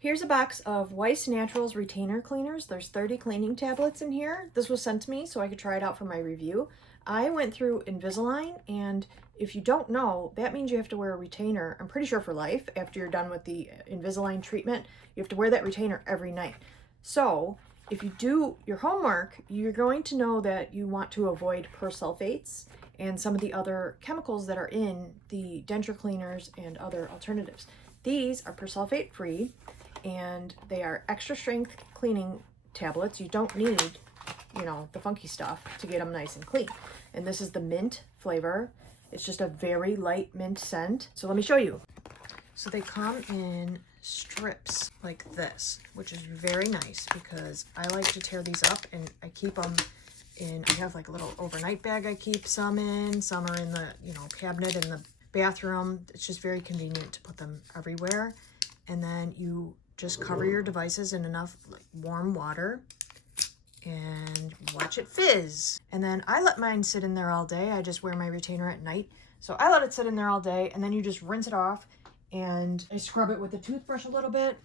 Here's a box of Weiss Naturals retainer cleaners. There's 30 cleaning tablets in here. This was sent to me so I could try it out for my review. I went through Invisalign, and if you don't know, that means you have to wear a retainer, I'm pretty sure for life. After you're done with the Invisalign treatment, you have to wear that retainer every night. So if you do your homework, you're going to know that you want to avoid persulfates and some of the other chemicals that are in the denture cleaners and other alternatives. These are persulfate-free, and they are extra strength cleaning tablets. You don't need, the funky stuff to get them nice and clean. And this is the mint flavor. It's just a very light mint scent. So let me show you. So they come in strips like this, which is very nice because I like to tear these up, and I keep them in, I have like a little overnight bag I keep some in. Some are in the, cabinet in the bathroom. It's just very convenient to put them everywhere. And then you just cover your devices in enough warm water and watch it fizz. And then I let mine sit in there all day. I just wear my retainer at night. So I let it sit in there all day, and then you just rinse it off, and I scrub it with a toothbrush a little bit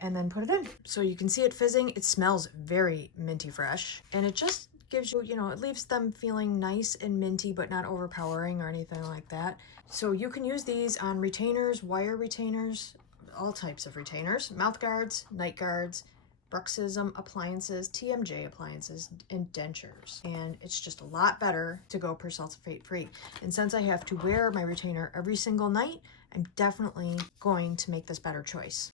and then put it in. So you can see it fizzing. It smells very minty fresh, and it just gives you, it leaves them feeling nice and minty, but not overpowering or anything like that. So you can use these on retainers, wire retainers, all types of retainers, mouth guards, night guards, bruxism appliances, TMJ appliances, and dentures. And it's just a lot better to go persulfate free. And since I have to wear my retainer every single night, I'm definitely going to make this better choice.